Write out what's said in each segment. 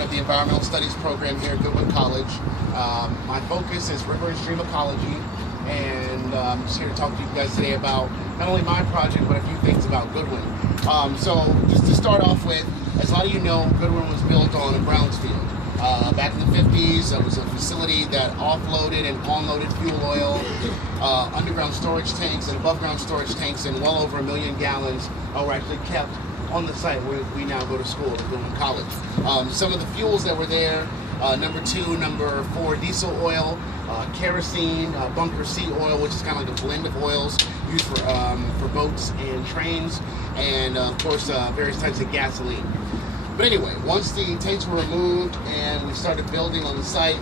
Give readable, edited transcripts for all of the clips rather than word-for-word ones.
student of the Environmental Studies program here at Goodwin College. My focus is river and stream ecology, and I'm just here to talk to you guys today about not only my project, but a few things about Goodwin. So just to start off with, as a lot of you know, Goodwin was built on a brownfield. Back in the 50s, it was a facility that offloaded and onloaded fuel oil, underground storage tanks and above ground storage tanks, and well over 1 million gallons were actually kept on the site where we now go to school at Goodwin College. Some of the fuels that were there, number 2, number 4 diesel oil, kerosene, bunker C oil, which is kind of like a blend of oils used for boats and trains, and of course various types of gasoline. But anyway, once the tanks were removed and we started building on the site,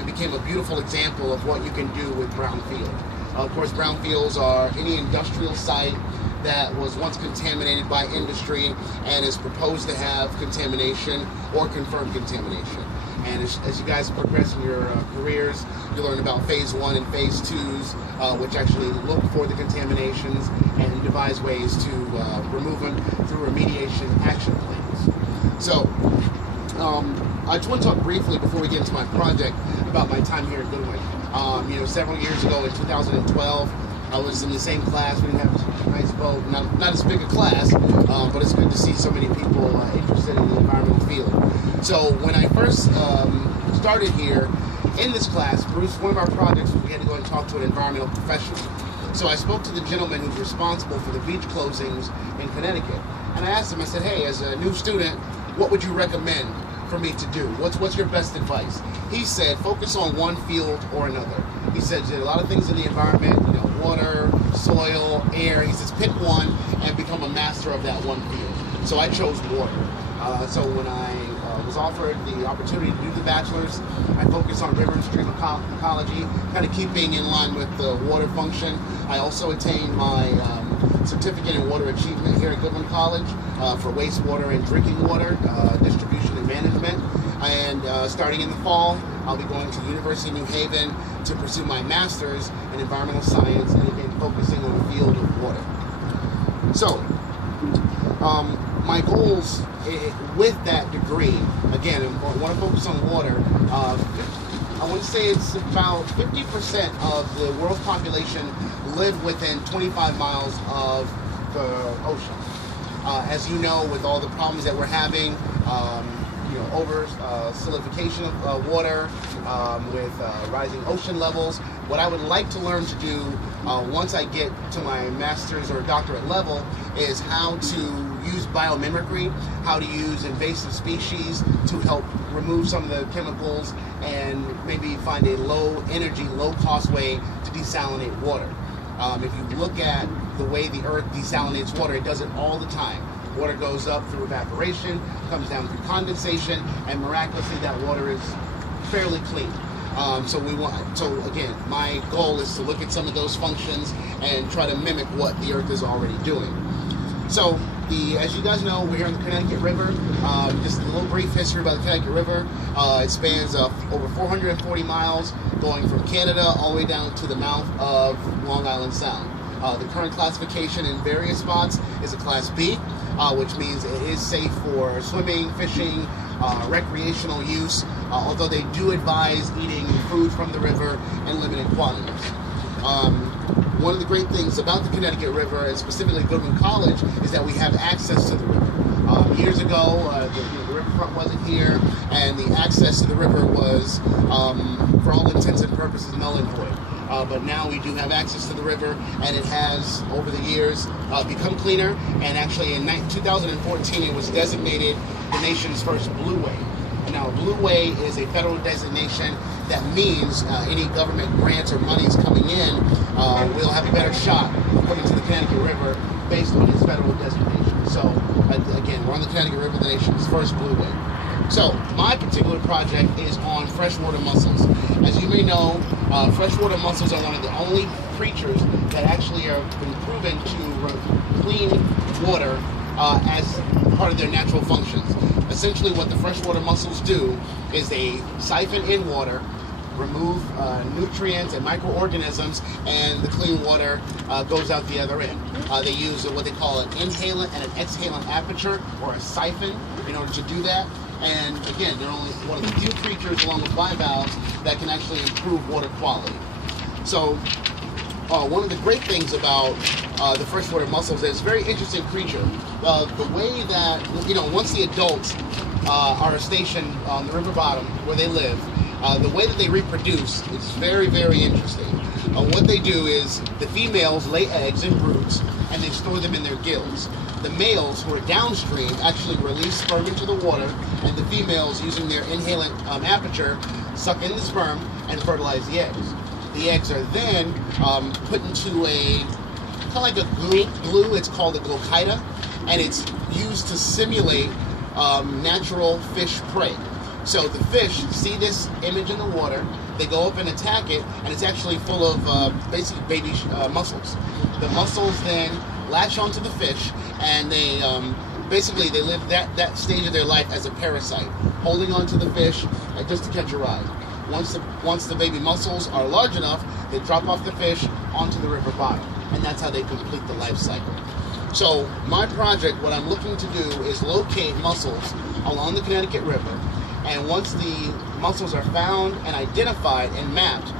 it became a beautiful example of what you can do with brownfield. Of course, brownfields are any industrial site that was once contaminated by industry and is proposed to have contamination or confirmed contamination. And as you guys progress in your careers, you learn about phase 1 and phase 2s, which actually look for the contaminations and devise ways to remove them through remediation action plans. So, I just want to talk briefly before we get into my project about my time here at Goodwin. Several years ago in 2012, I was in the same class. We didn't have a nice boat, not as big a class, but it's good to see so many people interested in the environmental field. So when I first started here in this class, Bruce, one of our projects was we had to go and talk to an environmental professional. So I spoke to the gentleman who's responsible for the beach closings in Connecticut. And I asked him, I said, hey, as a new student, what would you recommend for me to do? What's your best advice? He said, focus on one field or another. He said, there's a lot of things in the environment, water, soil, air. He says, pick one and become a master of that one field. So I chose water. So when I was offered the opportunity to do the bachelor's, I focused on river and stream ecology, kind of keeping in line with the water function. I also attained my certificate in water achievement here at Goodwin College for wastewater and drinking water distribution and management. And starting in the fall, I'll be going to the University of New Haven to pursue my master's in environmental science, and again focusing on the field of water. So, my goals with that degree, again, I want to focus on water. I want to say it's about 50% of the world's population live within 25 miles of the ocean. As you know, with all the problems that we're having, over solidification of water, with rising ocean levels, what I would like to learn to do once I get to my master's or doctorate level is how to use biomimicry, how to use invasive species to help remove some of the chemicals and maybe find a low energy, low cost way to desalinate water. If you look at the way the earth desalinates water, it does it all the time. Water goes up through evaporation, comes down through condensation, and miraculously that water is fairly clean. So again, my goal is to look at some of those functions and try to mimic what the earth is already doing. So, as you guys know, we're here on the Connecticut River. Just a little brief history about the Connecticut River. It spans over 440 miles, going from Canada all the way down to the mouth of Long Island Sound. The current classification in various spots is a Class B, which means it is safe for swimming, fishing, recreational use, although they do advise eating food from the river in limited quantities. One of the great things about the Connecticut River, and specifically Goodwin College, is that we have access to the river. Years ago, the riverfront wasn't here, and the access to the river was, for all intents and purposes, null and void. But now we do have access to the river, and it has, over the years, become cleaner. And actually, in 2014, it was designated the nation's first Blueway. And now, a Blueway is a federal designation that means any government grants or monies coming in will have a better shot, according to the Connecticut River, based on its federal designation. So, again, we're on the Connecticut River, the nation's first Blueway. So, my particular project is on freshwater mussels. As you may know, freshwater mussels are one of the only creatures that actually have been proven to clean water as part of their natural functions. Essentially, what the freshwater mussels do is they siphon in water, remove nutrients and microorganisms, and the clean water goes out the other end. They use what they call an inhalant and an exhalant aperture, or a siphon, in order to do that. And again, they're only one of the few creatures along with bivalves that can actually improve water quality. So one of the great things about the freshwater mussels is it's a very interesting creature. The way that, once the adults are stationed on the river bottom where they live, the way that they reproduce is very, very interesting. What they do is the females lay eggs in broods and they store them in their gills. The males who are downstream actually release sperm into the water, and the females, using their inhalant aperture, suck in the sperm and fertilize the eggs. The eggs are then put into a kind of like a glue. It's called a glochida, and it's used to simulate natural fish prey. So the fish see this image in the water, they go up and attack it, and it's actually full of basically baby mussels. The mussels then latch onto the fish, and they basically they live that stage of their life as a parasite, holding onto the fish just to catch a ride. Once the baby mussels are large enough, they drop off the fish onto the river bottom, and that's how they complete the life cycle. So my project, what I'm looking to do is locate mussels along the Connecticut River, and once the mussels are found and identified and mapped,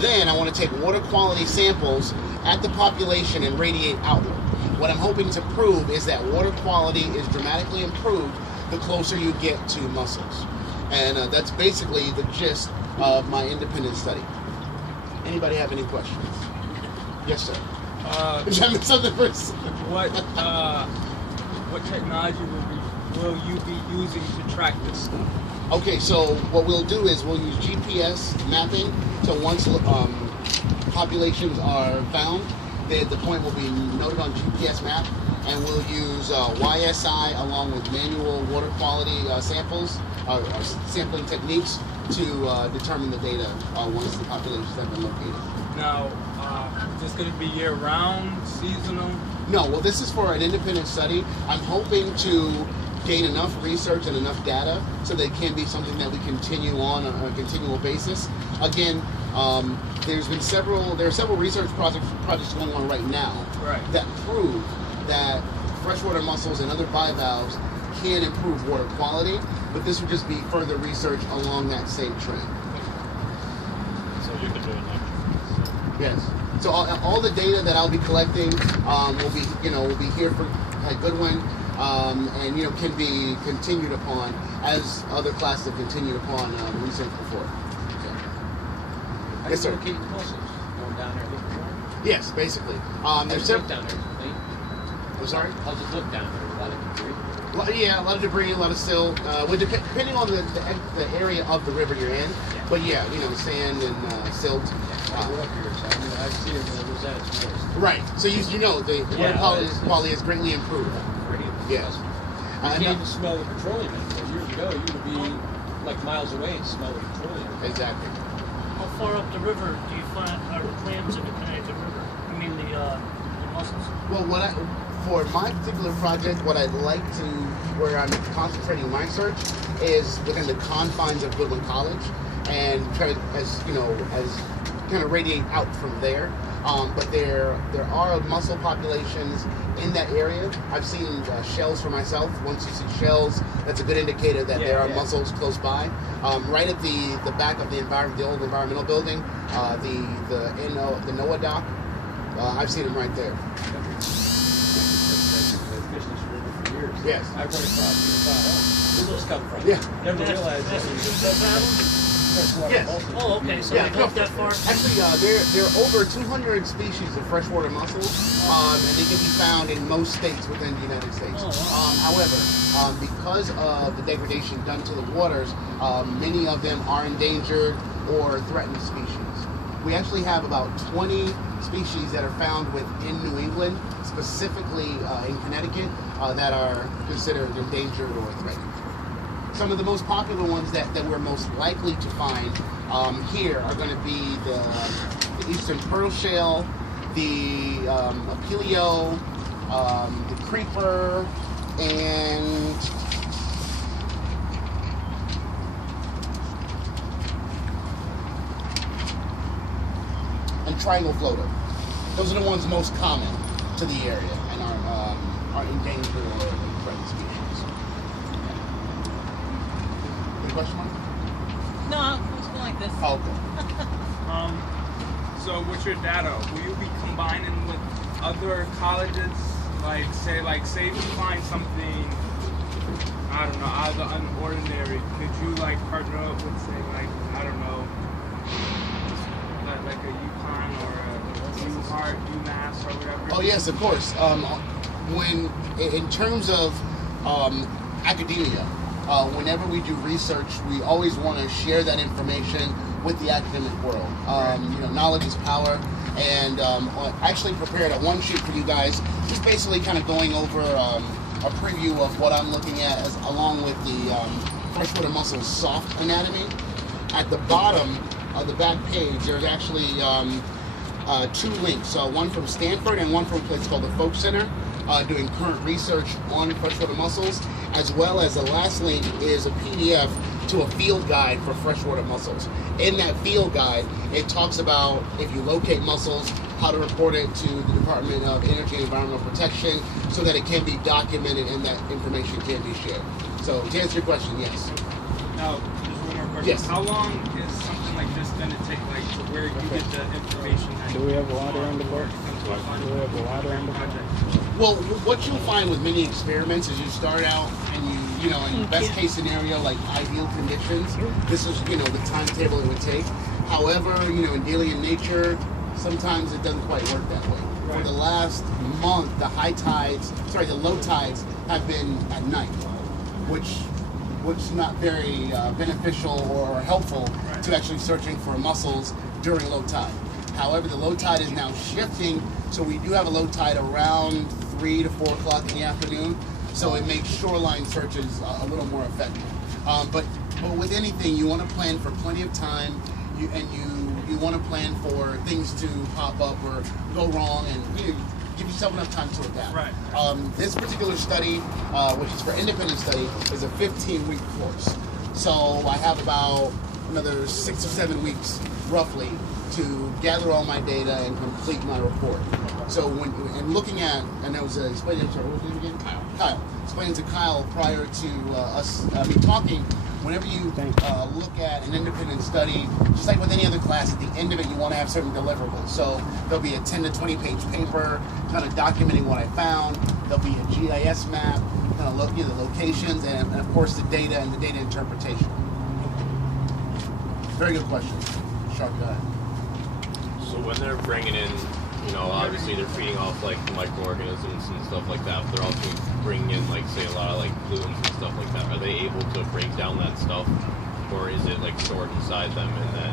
then I want to take water quality samples at the population and radiate outward. What I'm hoping to prove is that water quality is dramatically improved the closer you get to mussels. And that's basically the gist of my independent study. Anybody have any questions? Yes, sir. Did I miss something first? What technology will you be using to track this stuff? Okay, so what we'll do is we'll use GPS mapping. So once populations are found, the point will be noted on GPS map, and we'll use YSI along with manual water quality samples, or sampling techniques to determine the data once the populations have been located. Now, is this going to be year-round, seasonal? No, well, this is for an independent study. I'm hoping to gain enough research and enough data so that it can be something that we continue on a continual basis. Again, there are several research projects going on right now that prove that freshwater mussels and other bivalves can improve water quality, but this would just be further research along that same trend. So you can do it next. Yes. So all the data that I'll be collecting will be here for Goodwin, and can be continued upon as other classes have continued upon the research before. Okay. Yes, sir. Locate mussels going down there looking for them? Yes, basically. There's stuff down there. I'm sorry. How's it look down there? A lot of debris. Yeah, a lot of debris, a lot of silt. Depending on the area of the river you're in. Yeah. But yeah, sand and silt. I grew up here, so I mean, I've seen it when it was at its worst. Right. So the water quality is greatly improved. Yes. You can't even smell the petroleum anymore. Years ago, you would be like miles away and smell the petroleum. Exactly. How far up the river do you find are the clams in the Connecticut River? I mean the mussels. Well, for my particular project, what I'd like to, where I'm concentrating my search, is within the confines of Goodwin College, and try as kind of radiate out from there. But there are mussel populations in that area. I've seen shells for myself. Once you see shells, that's a good indicator that there are mussels close by. Right at the back of the old environmental building, the NOAA dock. I've seen them right there. I've fished this river for years. Yes. I've run across and thought, where those come from? Yeah. Never realized that. Yes. Oh, okay. So they go up that far. Actually, there are over 200 species of freshwater mussels, and they can be found in most states within the United States. Oh, wow. However, because of the degradation done to the waters, many of them are endangered or threatened species. We actually have about 20 species that are found within New England, specifically in Connecticut, that are considered endangered or threatened. Some of the most popular ones that we're most likely to find here are going to be the eastern pearl shell, the apelio, the creeper, and triangle floater. Those are the ones most common to the area and are endangered or threatened species. question, Mike? No, I was going like this. Oh, okay. So with your data, will you be combining with other colleges? Like say if you find something, I don't know, out of the ordinary, could you like partner up with say like, I don't know, like a UConn or a UHart, UMass or whatever? Oh yes, of course. When in terms of academia, whenever we do research, we always want to share that information with the academic world. You know, knowledge is power, and I actually prepared a one sheet for you guys, just basically kind of going over a preview of what I'm looking at, along with the freshwater mussel soft anatomy. At the bottom of the back page, there's actually 2 links, one from Stanford and one from a place called the Folk Center, doing current research on freshwater mussels, as well as the last link is a PDF to a field guide for freshwater mussels. In that field guide, it talks about if you locate mussels, how to report it to the Department of Energy and Environmental Protection so that it can be documented and that information can be shared. So to answer your question, yes. Now, just one more question. Yes. How long is something like this going to take, like, to where you get the information? Do we have water on the board? Do Do we have water on the board? Well, what you'll find with many experiments is you start out and you know, in best case scenario, like ideal conditions, this is, you know, the timetable it would take. However, you know, in dealing in nature, sometimes it doesn't quite work that way. For the last month, the low tides have been at night, which is not very beneficial or helpful to actually searching for mussels during low tide. However, the low tide is now shifting, so we do have a low tide around 3 to 4 o'clock in the afternoon, so it makes shoreline searches a little more effective. But with anything, you want to plan for plenty of time, you want to plan for things to pop up or go wrong, and you know, give yourself enough time to adapt. Right. This particular study, which is for independent study, is a 15-week course. So I have about another 6 or 7 weeks, roughly, to gather all my data and complete my report. So when looking at, and I was explaining to, what was his name again? Kyle. Explaining to Kyle prior to me talking, whenever you look at an independent study, just like with any other class, at the end of it, you want to have certain deliverables. So there'll be a 10 to 20 page paper kind of documenting what I found. There'll be a GIS map, kind of looking at the locations, and of course the data and the data interpretation. Very good question. Sharp, go ahead. So when they're bringing in, you know, obviously they're feeding off like microorganisms and stuff like that, but they're also bringing in like, say, a lot of like blooms and stuff like that. Are they able to break down that stuff, or is it like stored inside them and then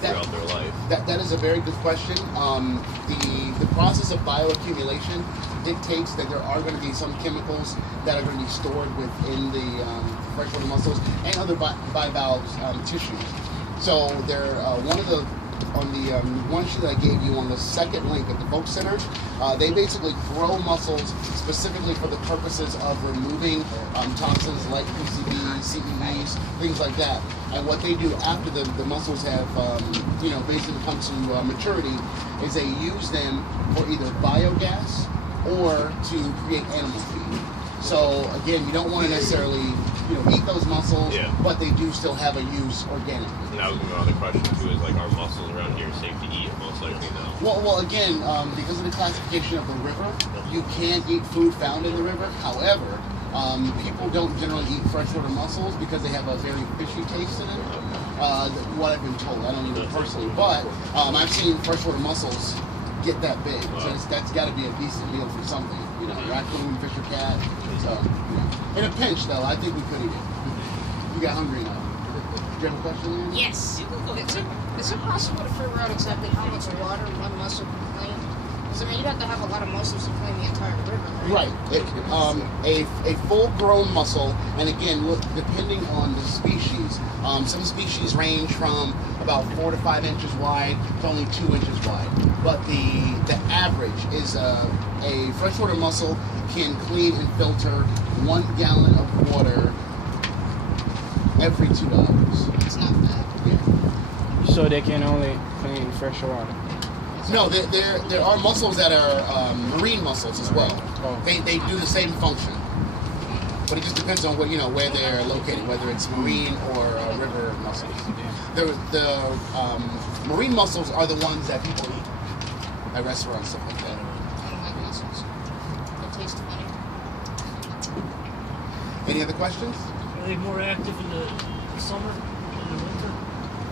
throughout their life? That is a very good question. The process of bioaccumulation dictates that there are going to be some chemicals that are going to be stored within the freshwater mussels and other bivalves tissues. So they're one of the one sheet that I gave you on the second link at the Folk Center, they basically grow mussels specifically for the purposes of removing toxins like PCBs, CEVs, things like that. And what they do after the mussels have, you know, basically come to maturity is they use them for either biogas or to create animal feed. So again, you don't want to necessarily, you know, eat those mussels, but they do still have a use organically. And that was my other question too, is like, are mussels around here safe to eat? Most likely no. Well, again, because of the classification of the river, you can't eat food found in the river. However, people don't generally eat freshwater mussels because they have a very fishy taste in it. What I've been told, I don't eat it personally, but I've seen freshwater mussels get that big. So that's got to be a decent meal for something. You know, raccoon, fish, or cat. So, you know. In a pinch, though, I think we could eat it. You got hungry now. Do you have a question, Ann? Yes. Is it possible to figure out exactly how much water one mussel can claim? Because, I mean, you'd have to have a lot of mussels to claim the entire river, right? Right. A full-grown mussel, and again, look, depending on the species, some species range from about 4 to 5 inches wide to only 2 inches wide. But the average is a freshwater mussel can clean and filter 1 gallon of water every 2 hours. It's not bad. Yeah. So they can only clean fresh water. No, there are mussels that are marine mussels as well. Oh. They do the same function. but it just depends on what where they're located, whether it's marine or river mussels. The marine mussels are the ones that people eat at restaurants, stuff like that. I don't like mussels. They taste funny. Any other questions? Are they more active in the summer than the winter?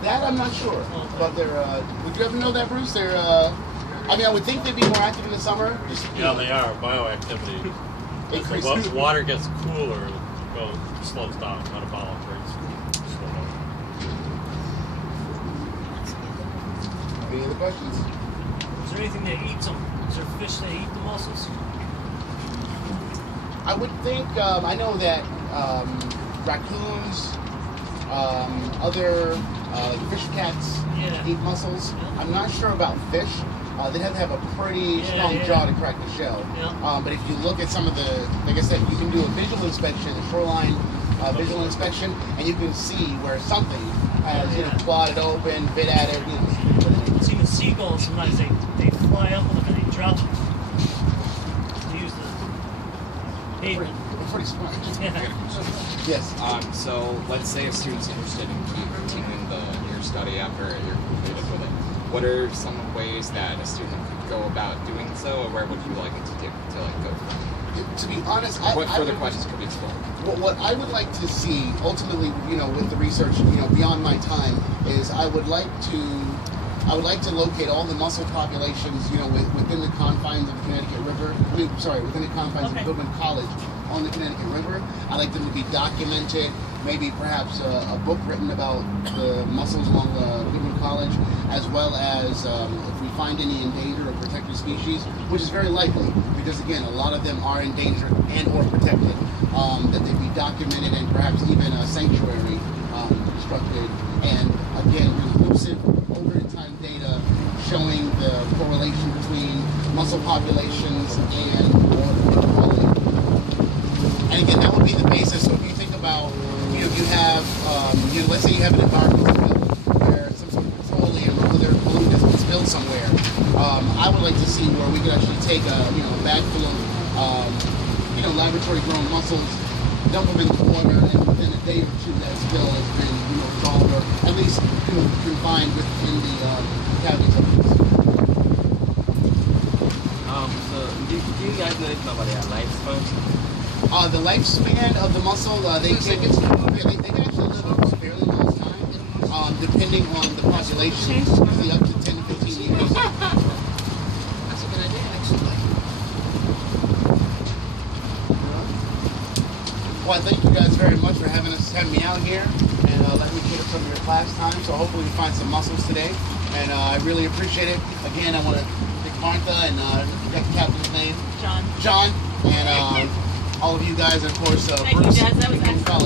That I'm not sure. Okay. But they're. Would you ever know that, Bruce? They're. I mean, I would think they'd be more active in the summer. Just, Yeah, they are bioactivity. increase. As the water gets cooler, it slows down. Metabolic rates slow down. Any other questions? Is there anything that eats them? Is there fish that eat the mussels? I would think. I know that raccoons, other fish cats Yeah. eat mussels. I'm not sure about fish. They have to have a pretty strong yeah. jaw to crack the shell. Yeah. But if you look at some of the, like I said, you can do a visual inspection, a shoreline visual inspection, and you can see where something has clawed it open, bit at it. It's even seagulls sometimes they fly up on them and they drop them. They use the pavement. It's pretty smart. Yeah. Yes. So let's say a student's interested in continuing your study after you're completed with it. What are some ways that a student could go about doing so, or where would you like it to go from? To be honest, What further questions could be explored? What I would like to see, ultimately, with the research, beyond my time, is I would like to locate all the mussel populations, within the confines of the Connecticut River. Within the confines of Goodwin College on the Connecticut River. I'd like them to be documented, maybe perhaps a book written about the mussels along Goodwin College, as well as if we find any endangered or protected species, which is very likely, because again, a lot of them are endangered and or protected, that they be documented and perhaps even a sanctuary constructed, and again, inclusive over time data showing the correlation between mussel populations and water quality. And again, that would be the basis. So if you think about, you have, let's say you have an environmental spill where some sort of petroleum or other pollutant has been spilled somewhere. I would like to see where we could actually take a bag full of, laboratory-grown mussels, dump them in the water, and within a day or two, that spill has been, resolved or at least confined within the cavities of the So do you guys know anything about their lifespan? The lifespan of the mussel, they can actually live a fairly long time, depending on the population, usually up to 10 to 15 years. That's a good idea, actually. Well, thank you guys very much for having me out here and letting me cater some of your class time. So hopefully we find some mussels today, and I really appreciate it. Again, I want to thank Martha and I forgot the captain's name. John. John, and all of you guys, and of course Thank Bruce. you, guys. That was excellent.